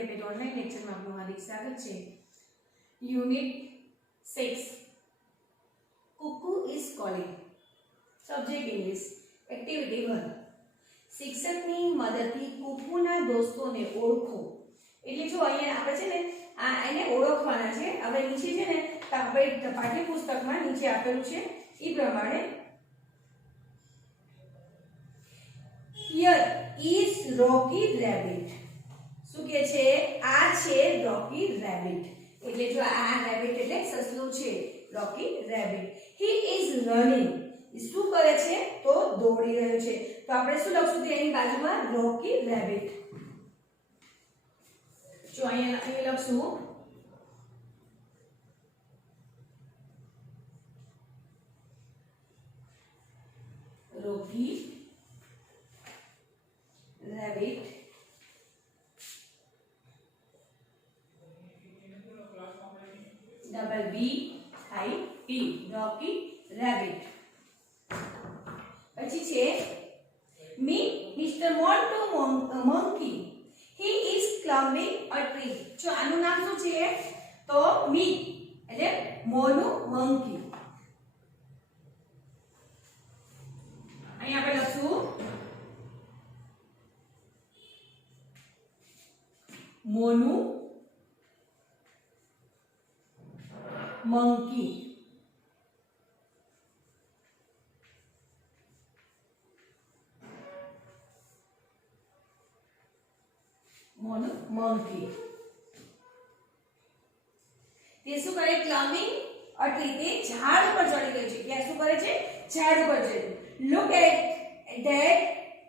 Rapid online લેક્ચરમાં આપનું હાર્દિક સ્વાગત છે. Unit 6 Kuku is calling. Subject English. Activity 1. શિક્ષકની મદદથી કુકુના દોસ્તોને ઓળખો. એટલે જો અહીંયા આપણે છે ને એને ઓળખવાના છે. આપણે નીચે છે ને આપણે પાઠ્યપુસ્તકમાં નીચે આપેલું છે એ પ્રમાણે Here is Rocky Rabbit. શું કે છે? આ છે Rocky Rabbit. એટલે જો આ rabbit એટલે સસલું છે, Rocky Rabbit. He is running. શું કરે છે? તો દોડી રહ્યો છે. તો આપણે શું લખશું તેની બાજુમાં? Rocky Rabbit. જો અહીંયા લખશું Rocky Rabbit. Double B I T. Rocky Rabbit. પછી છે Meet Mr. Montu Monkey. He is climbing a tree. જો આનું નામ શું છે? તો Meet એટલે મોનું મંકી. અહીં આપણે લખશું મોનું મંકી. મોનું મંકી તે શું કરે? Climbing a tree. તે ઝાડ ઉપર ચડી ગયું છે. ક્યાં શું કરે છે? ઝાડ ઉપર ચડી. Look at that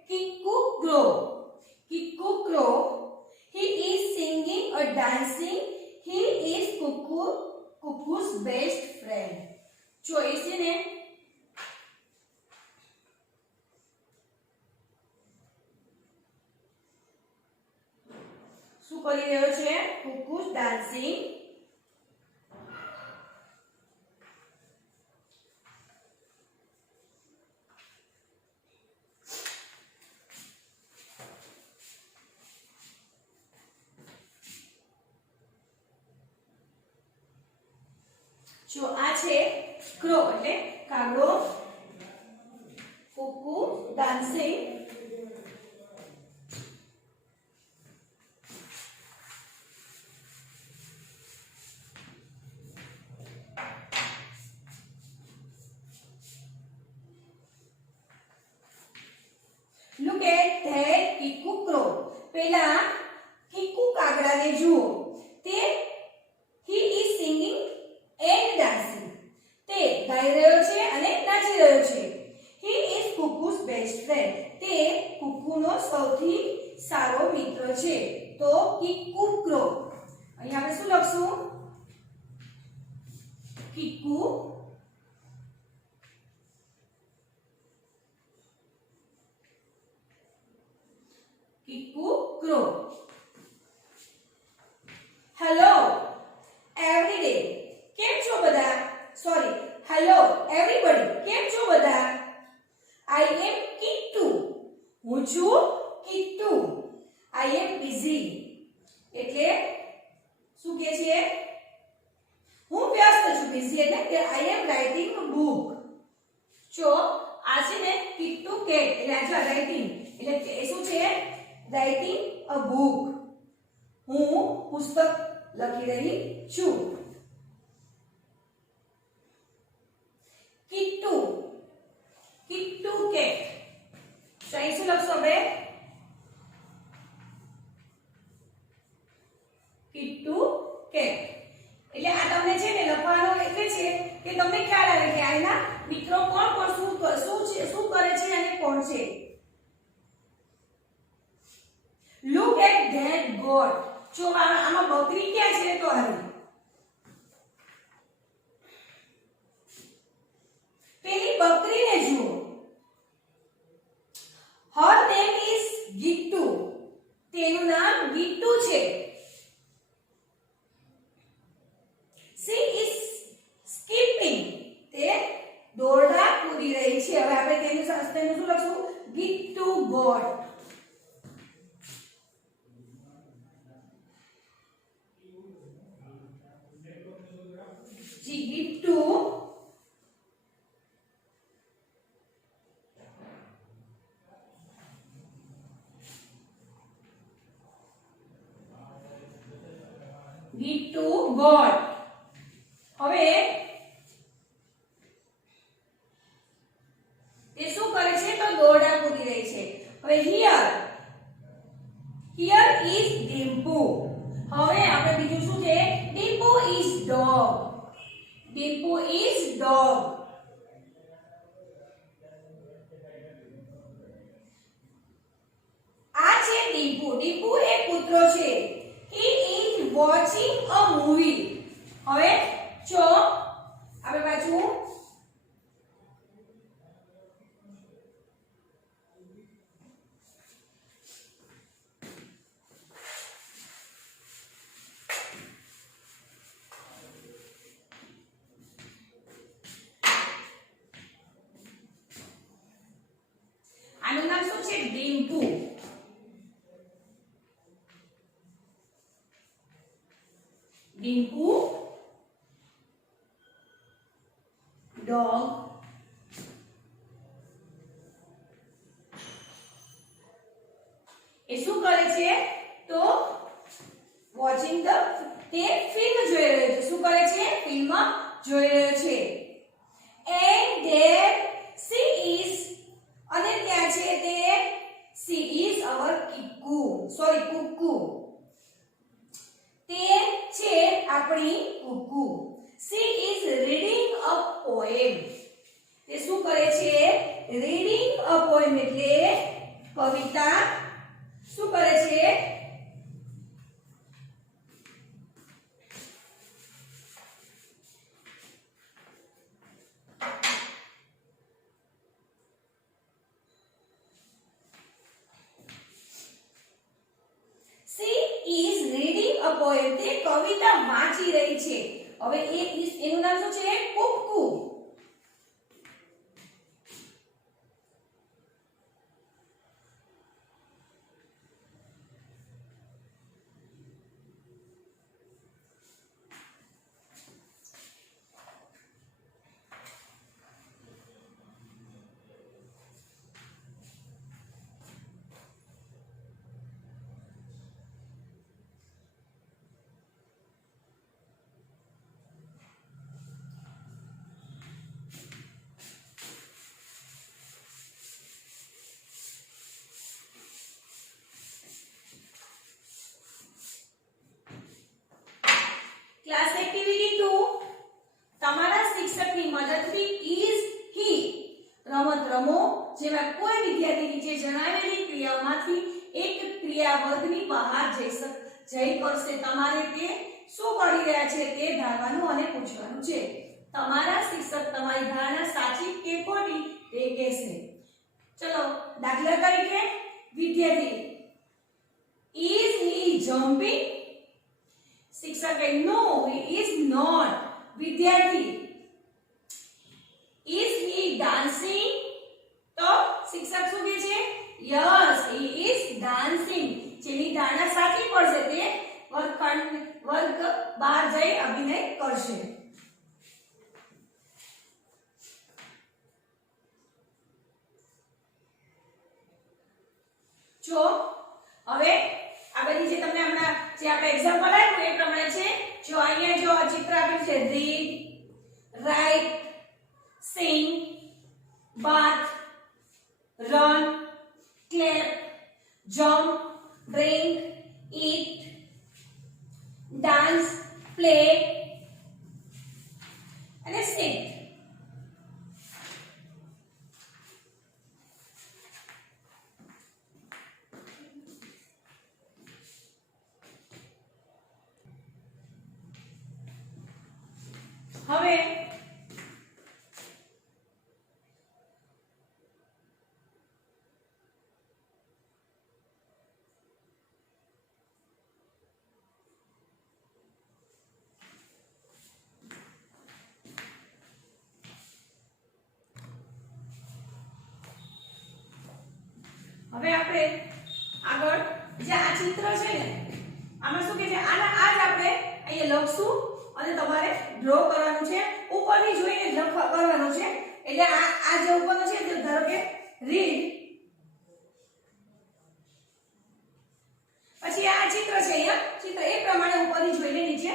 Kiku crow. Kiku crow. He is singing or dancing. He is Cuckoo's best friend. જો એ છે ને શું કરી રહ્યો છે? Cuckoo's dancing. જો આ છે ક્રો એટલે કાગડો. Kuku dancing. Look at that Kiku crow. પહેલા કિકુ કાગડાને જુઓ. તે he is singing and dancing. તે ગાઈ રહ્યો છે અને નાચી રહ્યો છે. He is Cuckoo's best friend. તે કુકુનો સૌથી સારો મિત્ર છે. તો કિકુ ક્રો. અહીં આપણે શું લખશું? કિકુ કિકુ ક્રો. Hello every day. કેમ છો બધા? Sorry, hello everybody. કેમ છો બધા? આઈ એમ કિટ્ટુ. હું છું કિટ્ટુ. આઈ એમ બિઝી. એટલે શું કે છે? હું વ્યસ્ત છું. બિઝી એટલે કે આઈ એમ રાઇટિંગ અ બુક. જો આ છે ને કિટ્ટુ કેટ એટલે આ જો રાઇટિંગ એટલે એ શું છે? રાઇટિંગ અ બુક. હું પુસ્તક લખી રહી છું. કિટ્ટુ. કિટ્ટુ કેટ. તો અહીં શું લખશો હવે? કિટ્ટુ કેટ. એટલે આ તમને છે ને લખવાનું એટલે છે કે તમને ખ્યાલ આવે કે આના મિત્રો કોણ કોણ શું કરે છે અને કોણ છે. Look at that goat. જો આમાં બકરી ક્યાં છે? તો આવી પેલી બકરીને જુઓ. her name is ગીટ્ટુ. તેનું નામ ગીટ્ટુ છે. she is skipping. તે દોરડા કૂદી રહી છે. હવે આપણે તેનું શું લખશું? ગીટ્ટુ ગોટ. into God. હવે તે શું કરે છે તો દોરડા કૂદી રહી છે. હવે here is Dimpu. હવે આપણે બીજું શું છે? Dimpu is dog. Dimpu is dog. આ છે ડીપુ. ડીપુ એક કૂતરો છે. He is watching a movie. હવે જો આપણે પાછું આનું નામ શું છે? ડીમ્પુ. ડીમ્પુ dog એ શું કરે છે તો વોચિંગ ધ તે ફિલ્મ જોઈ રહ્યો છે. શું કરે છે? ફિલ્મ જોઈ રહ્યો છે. and there she is અને ત્યાં છે તે she is our કિક્કુ સોરી કુક્કુ. તે છે આપણી Kukku. she is reading a poem. તે શું કરે છે? reading a poem એટલે કવિતા શું કરે છે? she is reading a poem તે કવિતા વાંચી રહી છે. હવે એનું નામ શું છે? કુક્કુ. ક્લાસ એક્ટિવિટી 2 તમારા શિક્ષકની મદદથી ઇઝ હી. રમત રમો જેમાં કોઈ વિદ્યાર્થી નીચે જણાવેલી ક્રિયાઓમાંથી એક ક્રિયા વર્ગની બહાર જઈ કરશે. તમારે તે શું કરી રહ્યા છે તે ધારવાનું અને પૂછવાનું છે. તમારા શિક્ષક તમારી ધારણા સાચી કે ખોટી તે કહેશે. ચલો દાખલા તરીકે વિદ્યાર્થી ઇઝ હી જમ્પિંગ? શિક્ષક કહે નો he is not. વિદ્યાર્થી is he dancing? તો શિક્ષક શું કહે છે? yes he is dancing. જેની ધારણા સાચી પડશે તે વર્ગ બહાર જઈ અભિનય કરશે. જો હવે આ બધી જે તમને હમણાં જે આપણે એક્ઝામ્પલ આપ્યું એ પ્રમાણે છે. જો અહીંયા જો આ ચિત્ર આપ્યું છે રીડ, રાઇટ, સિંગ, બાથ, રન, ક્લેપ, જમ્પ, ડ્રિંક, ઈટ, ડાન્સ, પ્લે અને સિંગ. હવે આપણે આગળ જે આ ચિત્ર છે ને આમાં શું કે છે આના આ જ આપણે અહીંયા લખશું અને તમારે ડ્રો કરવાનું છે. ઉપરની જોઈને કરવાનું છે. એટલે આ જે ઉપરનો છે તે ધારો કે રીડ, પછી આ ચિત્ર છે અહીંયા ચિત્ર એ પ્રમાણે ઉપરની જોઈને નીચે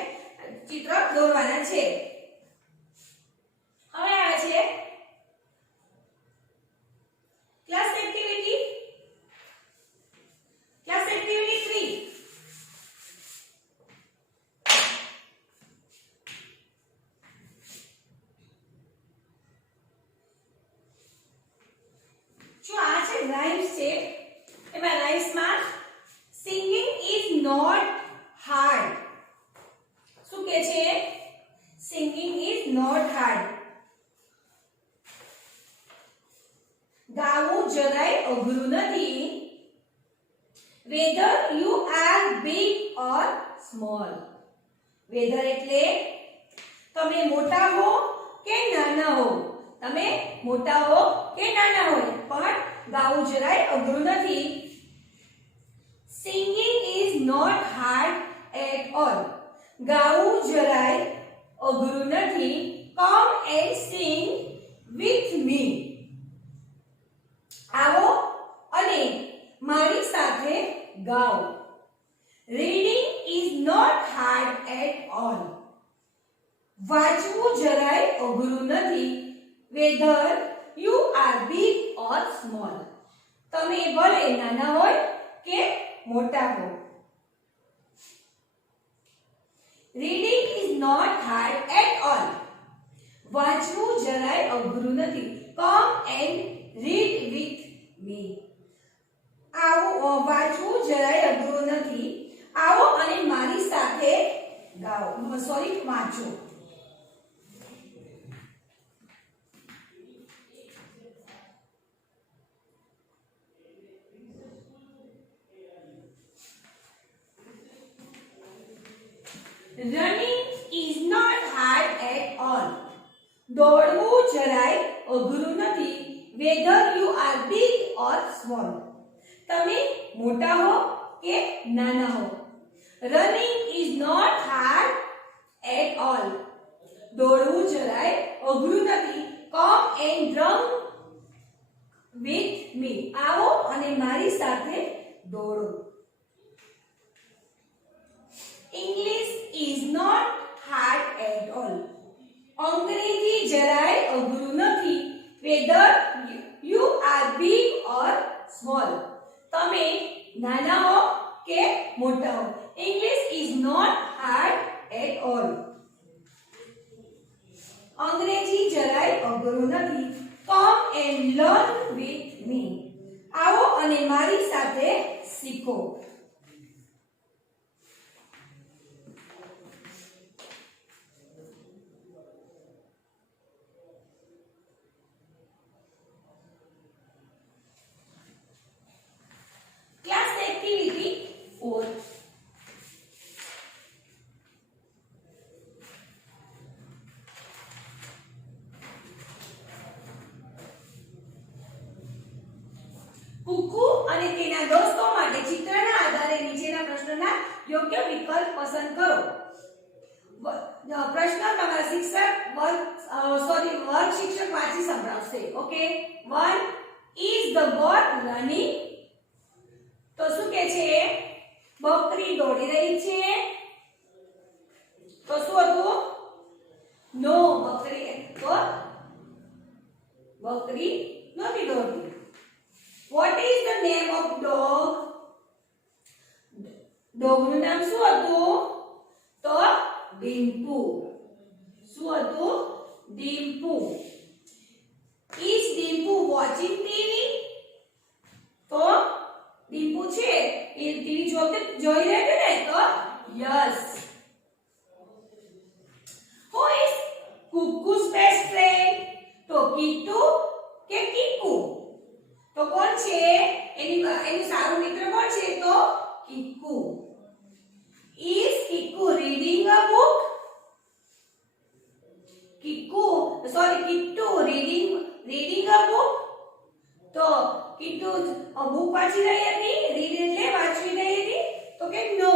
રાઇમ્સ છે એમાં રાઇમ્સમાં સિંગિંગ ઇઝ નોટ હાર્ડ. શું કે છે? Singing is not hard. ગાવું જરાય અઘરું નથી. whether you are big or small. whether એટલે તમે મોટા હો કે નાના હો. તમે મોટા હો કે નાના હો પણ ગાવું જરાય અઘરું નથી. singing is not hard at all. ગાવું જરાય અઘરું નથી. come and sing with me. આવો અને મારી સાથે ગાઓ. reading is not hard at all. વાંચવું જરાય અઘરું નથી. whether you are big or small. તમે ભલે નાના હોય કે મોટા હો. reading is not hard at all. વાંચવું જરાય અઘરું નથી. come and read with me. આવો વાંચવું જરાય અઘરું નથી. આવો અને મારી સાથે ગાઓ. સોરી વાંચો. Running is not hard at all. દોડવું જરાય અઘરું નથી. whether you are big or small. તમે મોટા હો કે નાના હો. running is not hard at all. દોડવું જરાય અઘરું નથી. come and run with me. આવો અને મારી સાથે દોડો. English is not hard at all. અંગ્રેજી જરાય અઘરું નથી. whether you are big or small. તમે નાના હો કે મોટા હો. English is not hard at all. અંગ્રેજી જરાય અઘરું નથી. come and learn with me. આવો અને મારી સાથે શીખો. Class activity 4. કુકુ અને તેના દોસ્તો માટે ચિત્રના આધારે નીચેના પ્રશ્નોના યોગ્ય વિકલ્પ પસંદ કરો. પ્રશ્ન તમારા વર્ગ શિક્ષક વાંચી સંભળાવશે. ઓકે. 1. Is the bird running? તો શું કે છે? બકરી દોડી રહી છે. તો શું હતું? નો, બકરી નથી દોડતી. What is the name of dog? ડોગનું નામ શું હતું? તો ડીમ્પુ. શું હતું? ડીમ્પુ. Is ડીમ્પુ watching TV? તો ડીમ્પુ છે એ ટીવી જોઈ રહ્યો છે ને? તો yes. Who is Kuku's best friend? તો કીટુ કે કીકુ? તો કોણ છે એનું સારું મિત્ર? કોણ છે? તો Kiku. Is Kiku reading a book? Kittu reading a book? તો કિટ્ટુ બુક વાંચી રહી હતી. રીડ એટલે વાંચી રહી હતી. તો કે નો.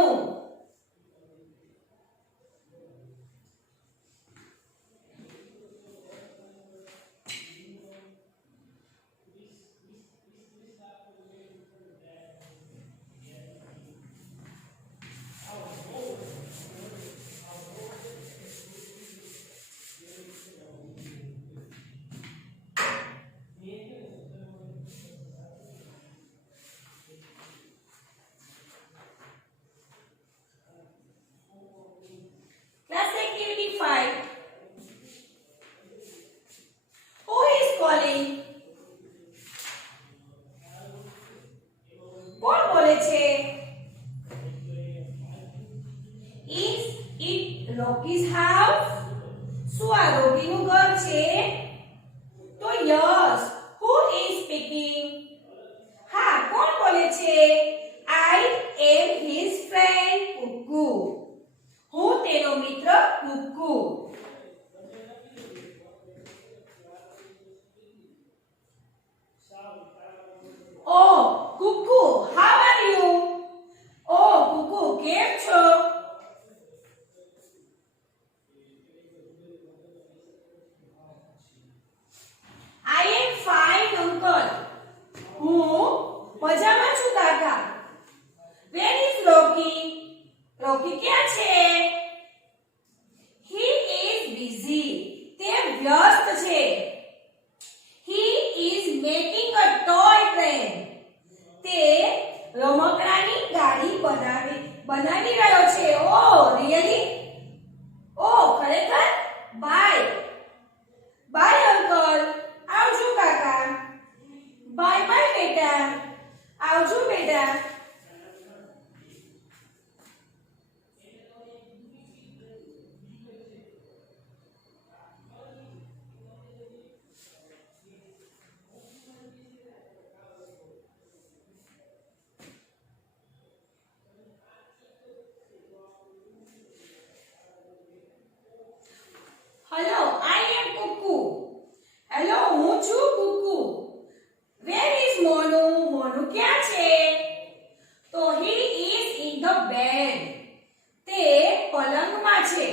રોકીઝ હાઉસ. શું આ રોકીનું ઘર છે? તો યસ. Who is speaking? હા, કોણ બોલે છે? આઈ એમ હિઝ ફ્રેન્ડ કુકુ. હું તેનો મિત્ર કુકુ. Oh, Cuckoo, how are you? Oh, Cuckoo, કેમ છો? I am fine, uncle. હું મજામાં છું કાકા. Where is Rocky? Rocky ક્યાં છે? He is busy. તે વ્યસ્ત છે. He is making a toy train. તે રમકડાની ગાડી બનાવી રહ્યો છે. Oh, really? Oh, ખરેખર? Bye. Bye, uncle. આવજો કાકા. Bye bye બેટા. આવજો બેટા. Hello, I am Cuckoo. Hello, હું છું Cuckoo. Where is Monu? Monu ક્યાં છે? તો he is in the bed. તે પલંગમાં છે.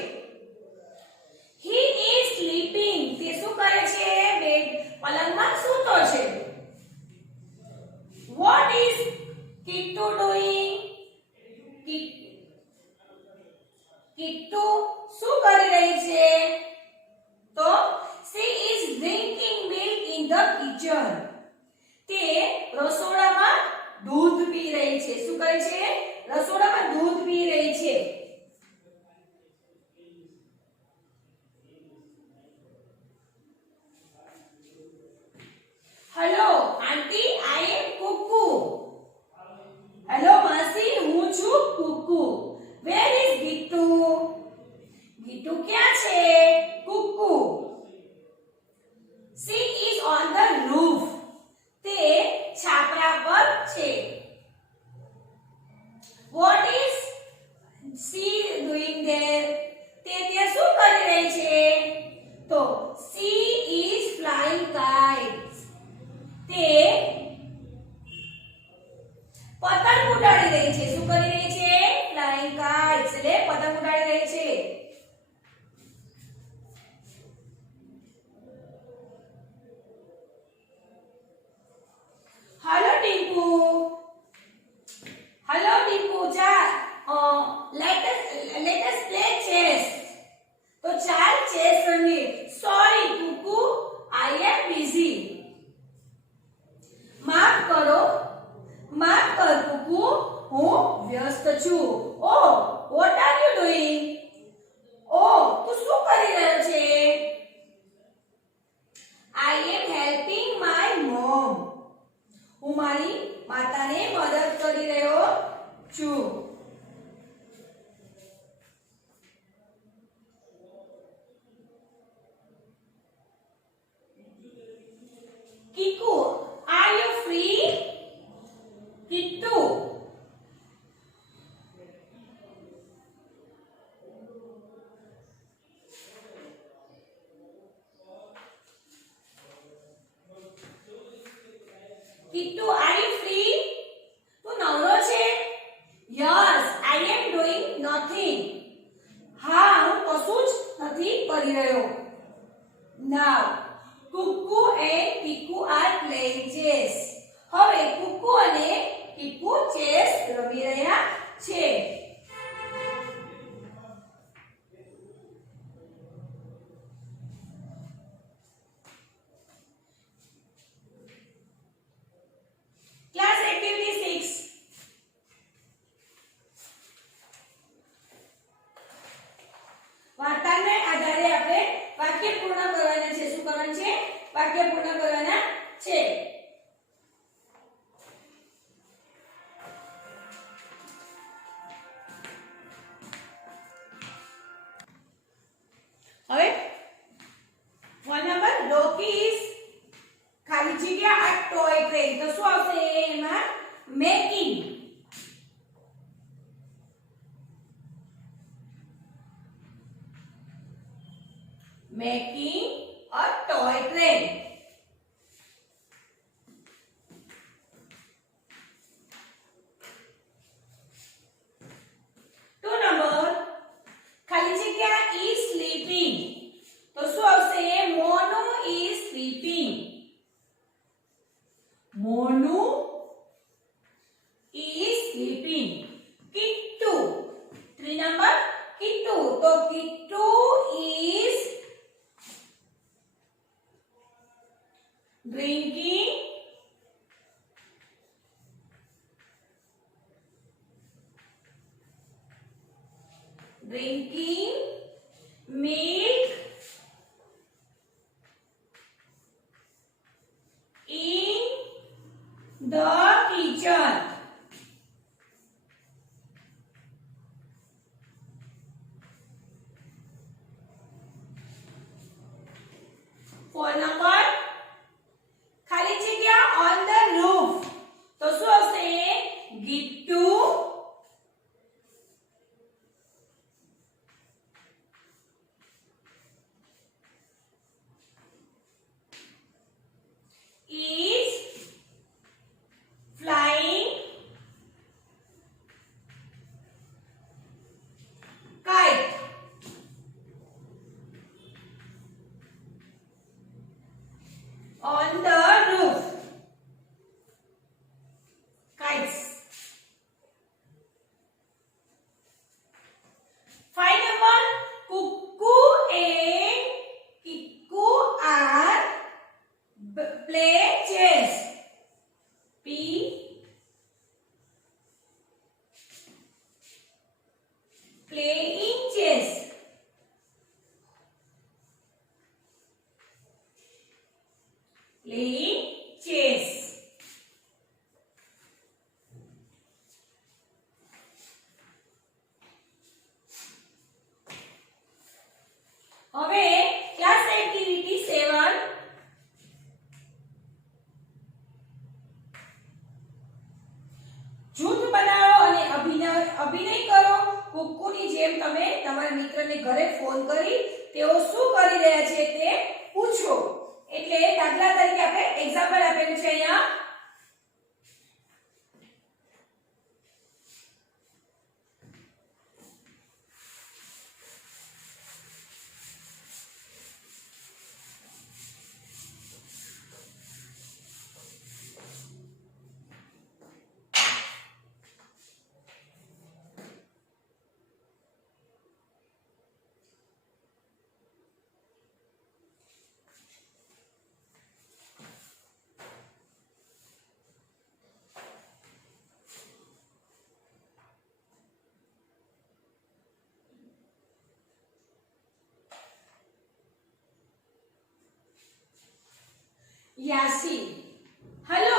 He is sleeping. તે શું કરે છે? બેડ પલંગમાં સૂતો છે. What is Kittu doing? Kittu શું કરી રહી છે? તો she is drinking milk in the kitchen. તે રસોડામાં દૂધ પી રહી છે. શું કરે છે? રસોડામાં દૂધ પી રહી છે. Hello, auntie, I am Cuckoo. Hello, માસી, હું છું Cuckoo. Where is Gittu? Gittu ક્યાં છે? Cuckoo. She is on the roof. તે છાપરા પર છે. What is she doing there? તે ત્યાં શું કરી રહી છે? તો she is flying kites. તે પતંગ ઉડાડી રહી છે. શું કરી રહી છે? ફ્લાઇંગ કાઇટ્સ એટલે પતંગ ઉડાડી રહી છે. હેલો ટીપુ. હેલો ટીપુ, જા let us play chess. તો ચાલ ચેસ રમીએ. Sorry Kuku, I am busy. માફ કર કુકુ, હું વ્યસ્ત છું. Oh, what are you doing? Oh, તું શું કરી રહ્યો છે? I am helping my mom. હું મારી માતાને મદદ કરી રહ્યો છું. Kiku, are you free? Kittu. Kittu, are you free? તું નવરો છે? Yes, I am doing nothing. હા, હું કશું જ નથી કરી રહ્યો. Now, Cuckoo and Kiku are playing chess. હવે Cuckoo અને Kiku chess રમી રહ્યા છે. Class activity 6. વાર્તાને આધારે આપણે વાક્ય પૂર્ણ કરવાના છે. શું કરવાનું છે? વાક્ય પૂર્ણ કરવાના છે. making a toy train. 2 number ખાલી જગ્યા is sleeping તો શું આવશે Monu is sleeping. Monu is sleeping. Kittu 3 number Kittu તો Kittu is drinking milk in the kitchen. For number ખાલી જગ્યા on the roof તો શું આવશે Gittu is flying kite. On the roof. Kites. 5 number Kukku and Kikku are play chess. P playing chess. Playing chess. હવે class activity 7 જૂથ બનાવો અને અભિનય કરો. કુક્કુની જેમ તમે તમારા મિત્રને ઘરે ફોન કરી તેઓ શું કરી રહ્યા છે તે પૂછો. એટલે દાખલા તરીકે આપણે એક્ઝામ્પલ આપેલું છે અહીંયા. Yasin. Hello.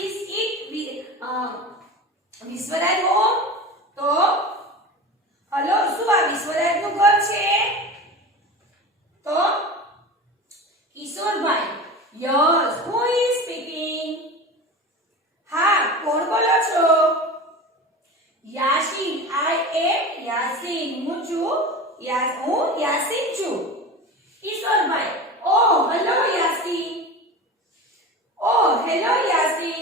Is it Vishwaraj home? તો hello શું આ વિશ્વરાજનું ઘર છે? તો Kishorbhai. Yes. Who is speaking? હા, કોણ બોલો છો? Yasin. I am Yasin. હું Yasin છું. Kishorbhai. Oh, hello Yasin. Oh, hello Yasin.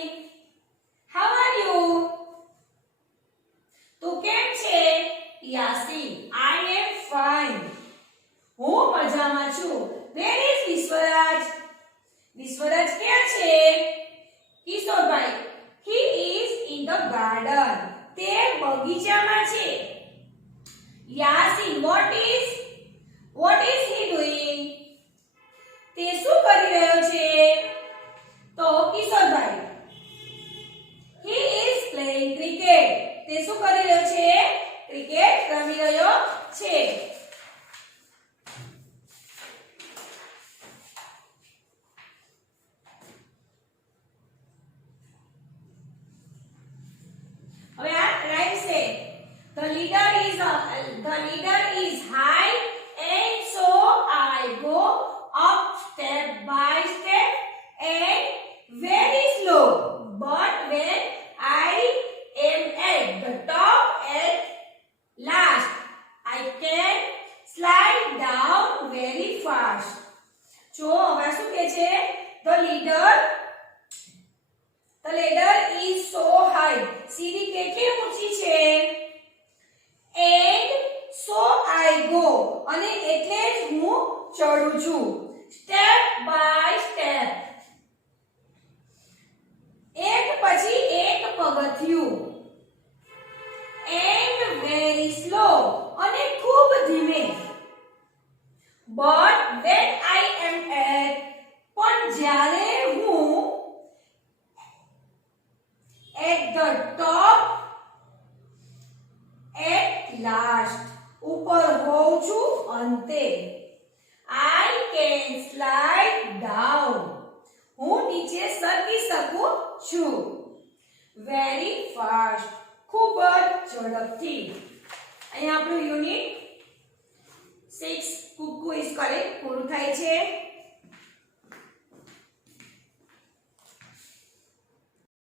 How are you? તું કેમ છે? Yasin. I am fine. હું મજામાં છું. Where is Vishwaraj? વિશ્વરાજ ક્યાં છે? Kishorbhai. He is in the garden. તે બગીચામાં છે. Yasin. What is he doing? તે શું કરી રહ્યો છે? તો Kishorbhai. He is playing cricket. તે શું કરી રહ્યો છે? ક્રિકેટ રમી રહ્યો છે. હવે આ રાઈમ છે. The leader is high and so I go up step by step and very slow. But when I am at the top, The ladder is so high. સીડી કેટલી ઊંચી છે? And so I go. અને એટલે જ હું ચડું છું. Step by step. એક પછી એક પગથિયું. And very slow. અને ખૂબ ધીમે. But when I am at, પણ જ્યારે હું at the top, at last, ઉપર હોઉં છું અંતે. I can slide down. હું નીચે સરકી શકું છું. Very fast. ખૂબ જ ઝડપથી. અહીંયા આપણું યુનિટ 6 કુકુ ઇઝ કરેક્ટ પૂરું થાય છે.